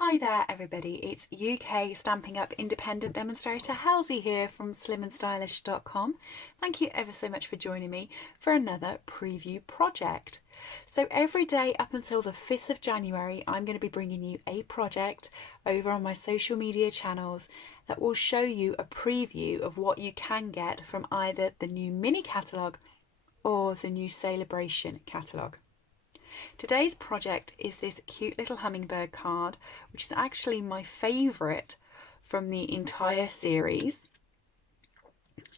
Hi there everybody, it's UK Stampin' Up independent demonstrator Halsey here from SlimmandStylish.com. Thank you ever so much for joining me for another preview project. So every day up until the 5th of January I'm going to be bringing you a project over on my social media channels that will show you a preview of what you can get from either the new mini catalogue or the new Sale-a-Bration catalogue. Today's project is this cute little hummingbird card, which is actually my favourite from the entire series.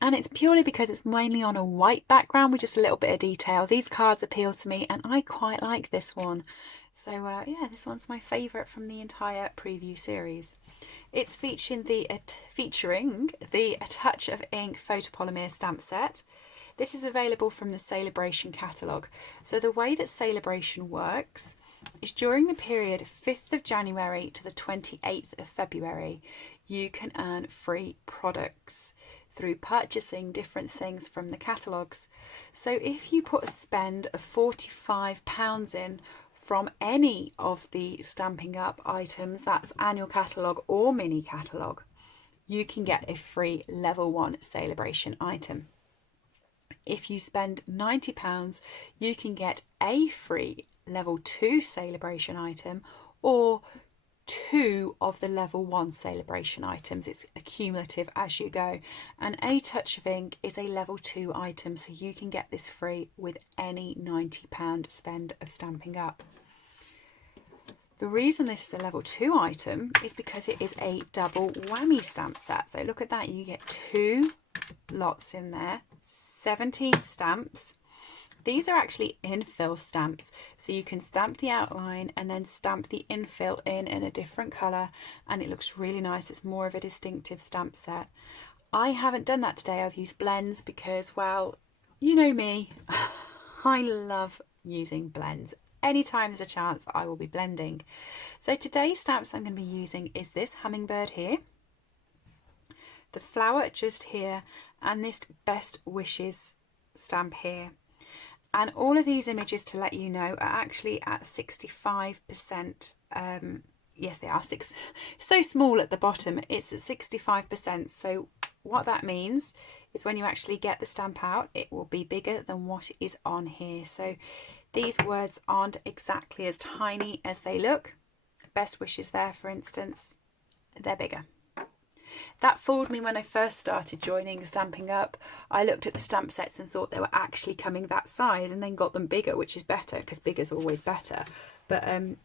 And it's purely because it's mainly on a white background with just a little bit of detail. These cards appeal to me and I quite like this one. So yeah, this one's my favourite from the entire preview series. It's featuring the A Touch of Ink photopolymer stamp set. This is available from the Sale-a-Bration catalogue. So the way that Sale-a-Bration works is during the period 5th of January to the 28th of February, you can earn free products through purchasing different things from the catalogues. So if you put a spend of £45 in from any of the Stampin' Up items, that's annual catalogue or mini catalogue, you can get a free level 1 Sale-a-Bration item. If you spend £90, you can get a free level 2 Sale-a-Bration item or 2 of the level 1 Sale-a-Bration items. It's accumulative as you go. And A Touch of Ink is a level 2 item, so you can get this free with any £90 spend of Stampin' Up. The reason this is a level 2 item is because it is a double whammy stamp set. So look at that, you get 2 lots in there, 17 stamps. These are actually infill stamps, so you can stamp the outline and then stamp the infill in a different colour, and it looks really nice. It's more of a distinctive stamp set. I haven't done that today. I've used blends because, well, you know me, I love using blends. Anytime there's a chance, I will be blending. So today's stamps I'm going to be using is this hummingbird here, the flower just here, and this Best Wishes stamp here. And all of these images, to let you know, are actually at 65%. Yes, they are. So small at the bottom, it's at 65%. So what that means is when you actually get the stamp out, it will be bigger than what is on here. So these words aren't exactly as tiny as they look. Best Wishes there, for instance, they're bigger. That fooled me when I first started joining Stampin' Up. I looked at the stamp sets and thought they were actually coming that size, and then got them bigger, which is better because bigger's always better. But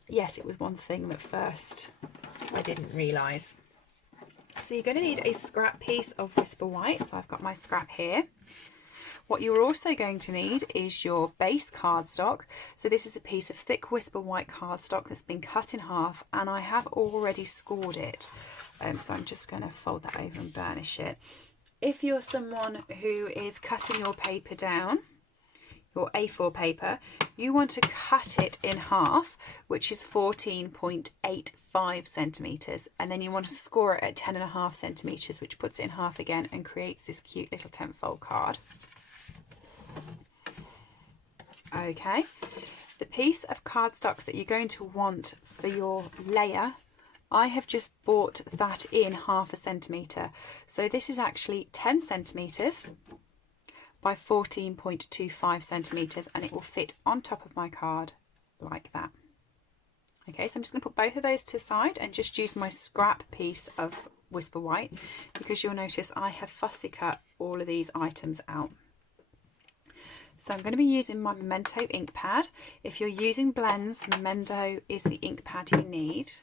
yes, it was one thing that first I didn't realise. So you're going to need a scrap piece of Whisper White. So I've got my scrap here. What you're also going to need is your base cardstock. So this is a piece of thick Whisper White cardstock that's been cut in half, and I have already scored it. So I'm just going to fold that over and burnish it. If you're someone who is cutting your paper down, your A4 paper, you want to cut it in half, which is 14.85 centimetres, and then you want to score it at 10.5 centimetres, which puts it in half again and creates this cute little 10-fold card. Okay, the piece of cardstock that you're going to want for your layer, I have just bought that in 0.5 centimetre. So this is actually 10 centimetres by 14.25 centimetres, and it will fit on top of my card like that. Okay, so I'm just going to put both of those to the side and just use my scrap piece of Whisper White, because you'll notice I have fussy cut all of these items out. So I'm going to be using my Memento ink pad. If you're using blends, Memento is the ink pad you need.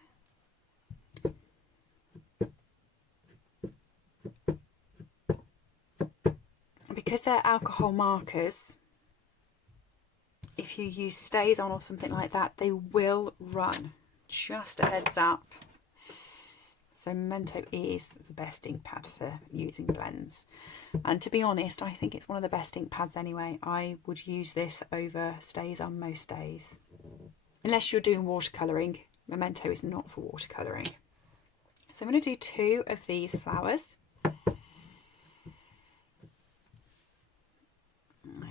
Because they're alcohol markers, if you use StazOn or something like that, they will run. Just a heads up. So Memento is the best ink pad for using blends. And to be honest, I think it's one of the best ink pads anyway. I would use this over StazOn most days. Unless you're doing watercolouring. Memento is not for watercolouring. So I'm going to do 2 of these flowers.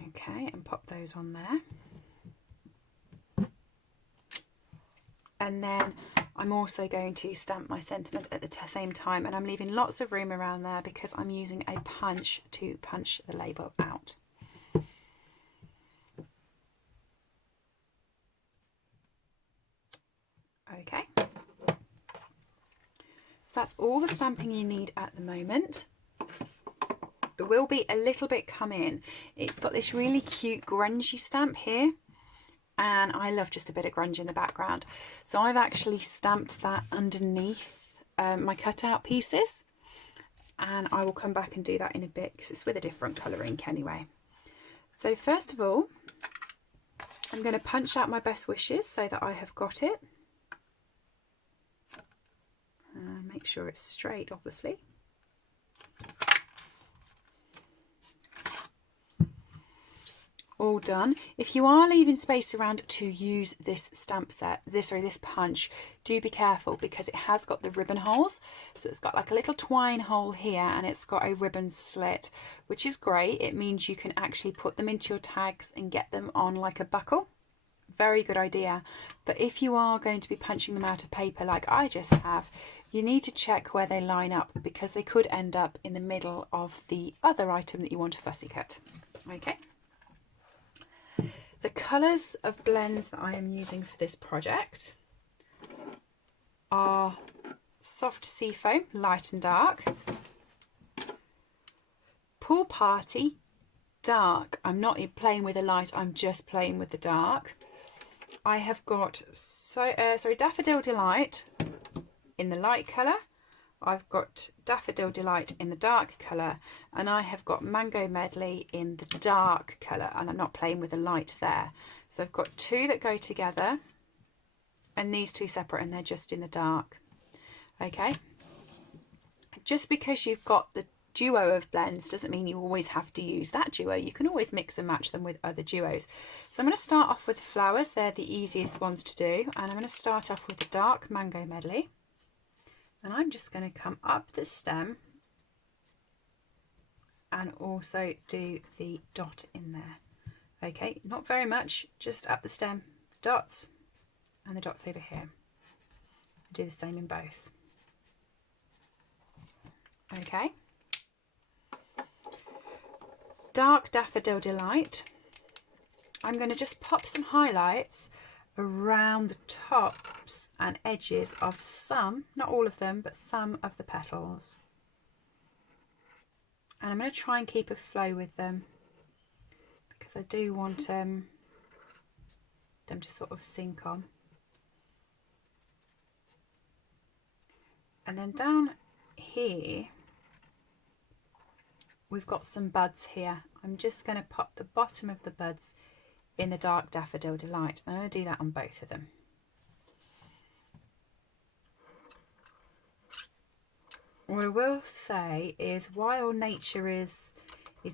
Okay, and pop those on there. And then I'm also going to stamp my sentiment at the same time, and I'm leaving lots of room around there because I'm using a punch to punch the label out. Okay, so that's all the stamping you need at the moment. There will be a little bit come in. It's got this really cute grungy stamp here, and I love just a bit of grunge in the background. So I've actually stamped that underneath my cutout pieces, and I will come back and do that in a bit because it's with a different colour ink anyway. So first of all, I'm going to punch out my best wishes so that I have got it. Make sure it's straight, obviously. All done. If you are leaving space around to use this stamp set, this punch, do be careful because it has got the ribbon holes. So it's got like a little twine hole here, and it's got a ribbon slit, which is great. It means you can actually put them into your tags and get them on like a buckle. Very good idea. But if you are going to be punching them out of paper like I just have, you need to check where they line up because they could end up in the middle of the other item that you want to fussy cut. Okay. The colours of blends that I am using for this project are Soft Seafoam, light and dark, Pool Party, dark. I'm not playing with the light, I'm just playing with the dark. I have got Daffodil Delight in the light colour. I've got Daffodil Delight in the dark colour, and I have got Mango Medley in the dark colour, and I'm not playing with the light there. So I've got two that go together and these two separate, and they're just in the dark. Okay, just because you've got the duo of blends doesn't mean you always have to use that duo. You can always mix and match them with other duos. So I'm going to start off with the flowers. They're the easiest ones to do, and I'm going to start off with the dark Mango Medley. And I'm just going to come up the stem and also do the dot in there. Okay, not very much, just up the stem, the dots, and the dots over here. I'll do the same in both. Okay. Dark Daffodil Delight. I'm going to just pop some highlights around the tops and edges of some, not all of them, but some of the petals. And I'm going to try and keep a flow with them because I do want them to sort of sink on. And then down here we've got some buds here. I'm just going to pop the bottom of the buds in the dark Daffodil Delight. I'm going to do that on both of them. What I will say is, while nature is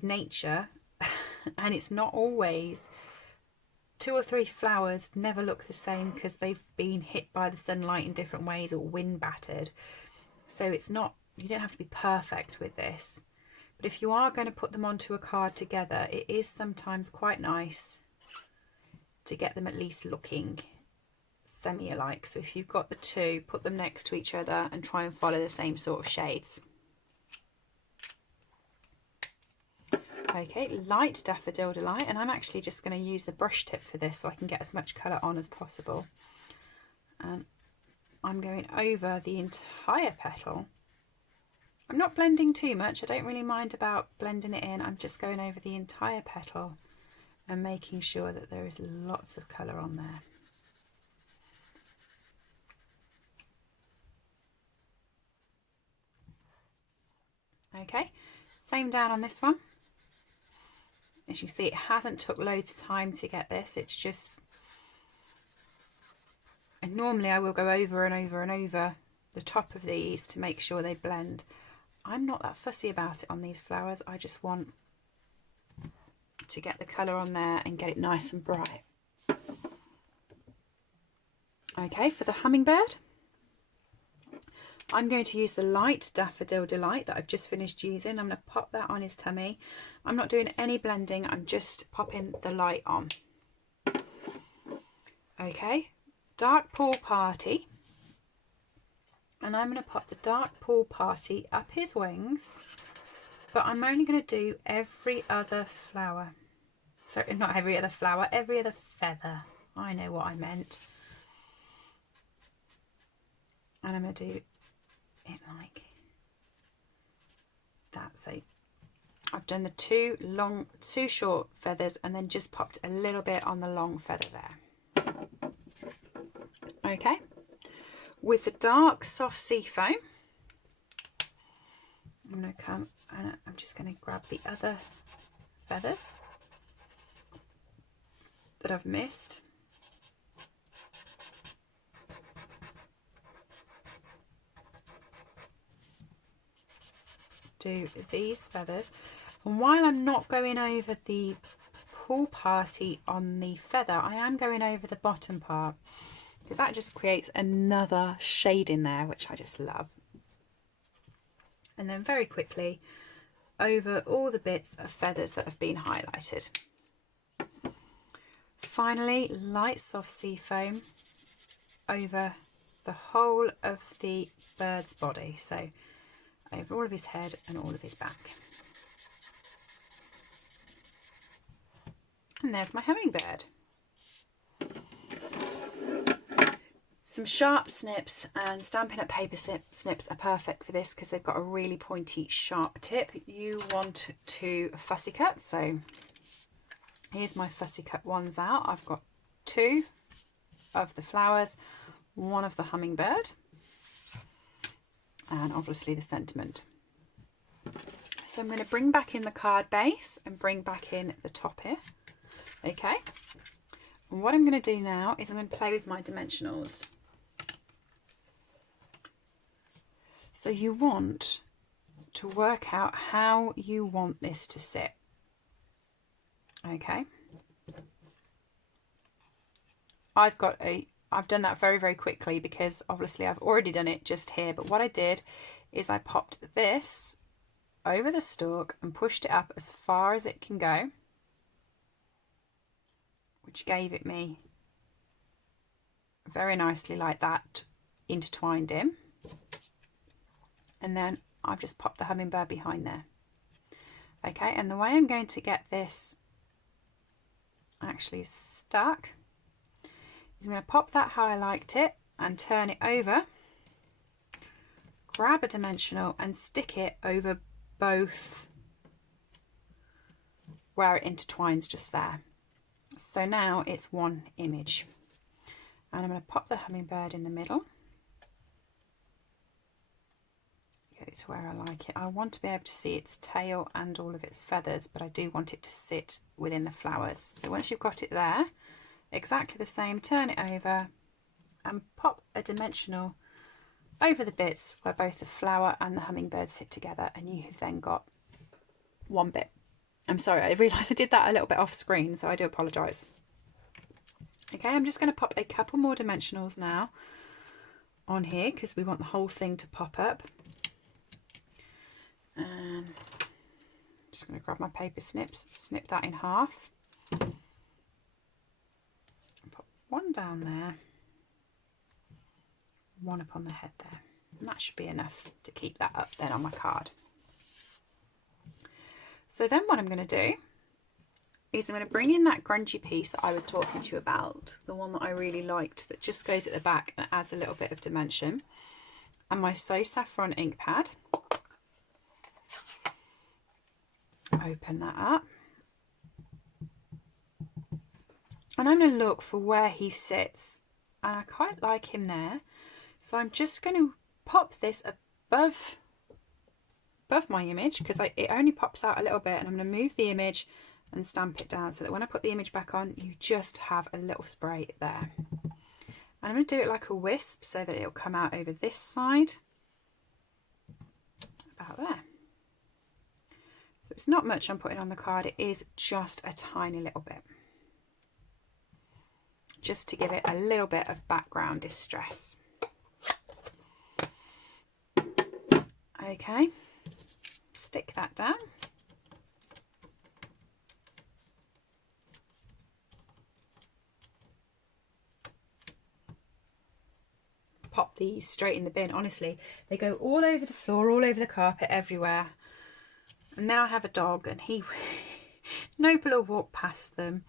nature, and it's not always, 2 or 3 flowers never look the same because they've been hit by the sunlight in different ways or wind battered. So it's not, you don't have to be perfect with this. But if you are going to put them onto a card together, it is sometimes quite nice to get them at least looking semi-alike. So if you've got the two, put them next to each other and try and follow the same sort of shades. Okay, light Daffodil Delight, and I'm actually just going to use the brush tip for this so I can get as much colour on as possible. And I'm going over the entire petal. I'm not blending too much, I don't really mind about blending it in. I'm just going over the entire petal and making sure that there is lots of colour on there. Okay, same down on this one. As you see, it hasn't took loads of time to get this. It's just, and normally I will go over and over and over the top of these to make sure they blend. I'm not that fussy about it on these flowers. I just want to get the colour on there and get it nice and bright. Okay, for the hummingbird, I'm going to use the light Daffodil Delight that I've just finished using. I'm going to pop that on his tummy. I'm not doing any blending, I'm just popping the light on. Okay, Dark Pool Party. And I'm going to pop the dark pool party up his wings, but I'm only going to do every other flower. Sorry, not every other flower, every other feather. I know what I meant. And I'm going to do it like that. So I've done the two short feathers and then just popped a little bit on the long feather there. Okay, with the dark soft sea foam, I'm going to come and I'm just going to grab the other feathers that I've missed. Do these feathers, and while I'm not going over the pool party on the feather, I am going over the bottom part because that just creates another shade in there, which I just love. And then very quickly over all the bits of feathers that have been highlighted. Finally, light soft sea foam over the whole of the bird's body, so over all of his head and all of his back. And there's my hummingbird. Some sharp snips and Stampin' Up paper snips are perfect for this because they've got a really pointy sharp tip. You want to fussy cut, so here's my fussy cut ones out. I've got 2 of the flowers, 1 of the hummingbird, and obviously the sentiment. So I'm going to bring back in the card base and bring back in the top here. Okay, and what I'm going to do now is I'm going to play with my dimensionals. So you want to work out how you want this to sit. Okay, I've done that very, very quickly because obviously I've already done it just here, but what I did is I popped this over the stalk and pushed it up as far as it can go, which gave it me very nicely like that, intertwined in. And then I've just popped the hummingbird behind there. Okay, and the way I'm going to get this actually stuck is I'm going to pop that highlight tip and turn it over, grab a dimensional and stick it over both where it intertwines just there. So now it's one image. And I'm going to pop the hummingbird in the middle. Get it to where I like it. I want to be able to see its tail and all of its feathers, but I do want it to sit within the flowers. So once you've got it there, exactly the same, turn it over and pop a dimensional over the bits where both the flower and the hummingbird sit together, and you have then got one bit. I'm sorry, I realised I did that a little bit off screen, so I do apologise. Okay, I'm just going to pop a couple more dimensionals now on here because we want the whole thing to pop up. And I'm just going to grab my paper snips, snip that in half. Pop one down there, one up on the head there. And that should be enough to keep that up then on my card. So then what I'm going to do is I'm going to bring in that grungy piece that I was talking to you about, the one that I really liked that just goes at the back and adds a little bit of dimension, and my So Saffron ink pad. Open that up. And I'm going to look for where he sits, and I quite like him there. So I'm just going to pop this above my image because it only pops out a little bit, and I'm going to move the image and stamp it down so that when I put the image back on, you just have a little spray there. And I'm going to do it like a wisp so that it'll come out over this side, about there. So it's not much I'm putting on the card, it is just a tiny little bit, just to give it a little bit of background distress. Okay, stick that down. pop these straight in the bin. Honestly, they go all over the floor, all over the carpet, everywhere. And then I have a dog, and he Noble will walk past them,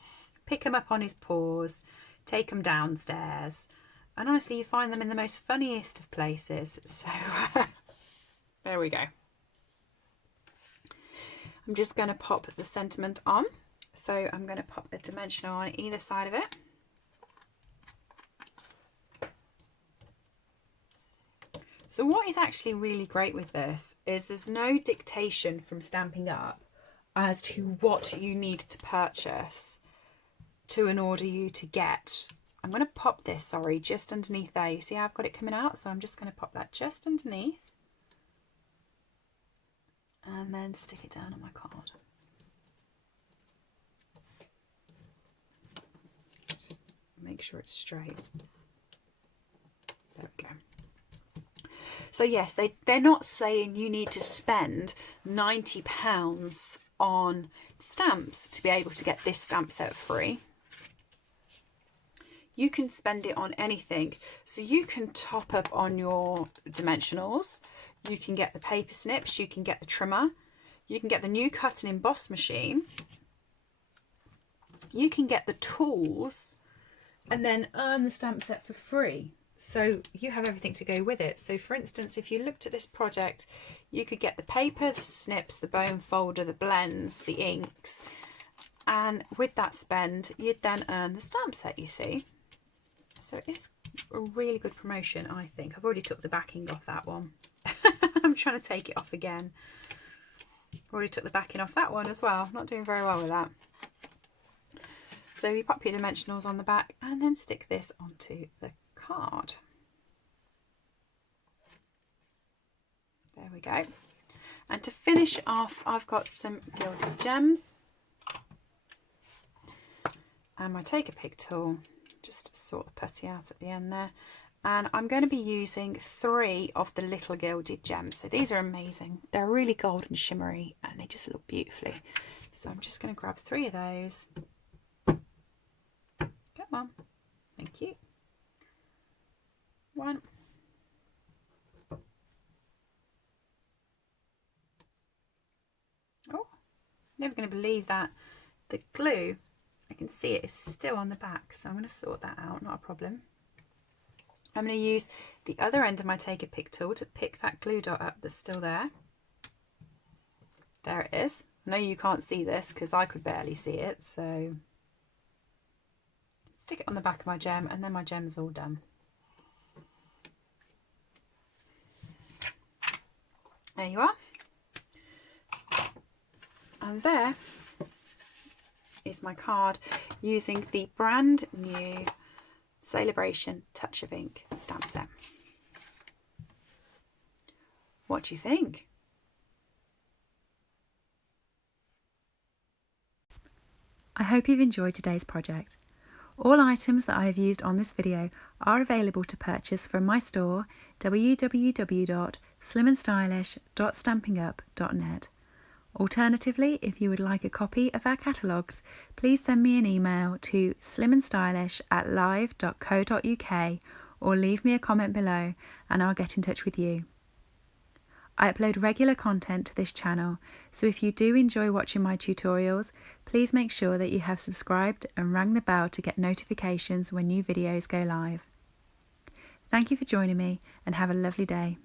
pick them up on his paws, take them downstairs, and honestly you find them in the most funniest of places. So there we go. I'm just going to pop the sentiment on. So I'm going to pop a dimensional on either side of it. So what is actually really great with this is there's no dictation from Stampin' Up as to what you need to purchase in order you to get. I'm going to pop this, sorry, just underneath there. You see how I've got it coming out? So I'm just going to pop that just underneath. And then stick it down on my card. Just make sure it's straight. There we go. So yes, they're not saying you need to spend £90 on stamps to be able to get this stamp set free. You can spend it on anything. So you can top up on your dimensionals. You can get the paper snips. You can get the trimmer. You can get the new cut and emboss machine. You can get the tools and then earn the stamp set for free. So you have everything to go with it. So for instance, if you looked at this project, you could get the paper, the snips, the bone folder, the blends, the inks, and with that spend, you'd then earn the stamp set, you see. So it's a really good promotion, I think. I've already took the backing off that one. I'm trying to take it off again. Already took the backing off that one as well. Not doing very well with that. So you pop your dimensionals on the back and then stick this onto the card. There we go. And to finish off, I've got some gilded gems and my take a pick tool, just sort the putty out at the end there. And I'm going to be using 3 of the little gilded gems. So these are amazing. They're really golden shimmery and they just look beautifully. So I'm just going to grab 3 of those. Come on. Thank you. 1. Oh, never going to believe that the glue, I can see it is still on the back, so I'm going to sort that out, not a problem. I'm going to use the other end of my take a pick tool to pick that glue dot up that's still there. There it is. I know you can't see this because I could barely see it, so stick it on the back of my gem and then my gem's all done. There you are. And there is my card using the brand new Sale-a-Bration Touch of Ink stamp set. What do you think? I hope you've enjoyed today's project. All items that I have used on this video are available to purchase from my store www.slimmandstylish.stampinup.net. Alternatively, if you would like a copy of our catalogues, please send me an email to slimmandstylish@live.co.uk or leave me a comment below and I'll get in touch with you. I upload regular content to this channel, so if you do enjoy watching my tutorials, please make sure that you have subscribed and rang the bell to get notifications when new videos go live. Thank you for joining me and have a lovely day.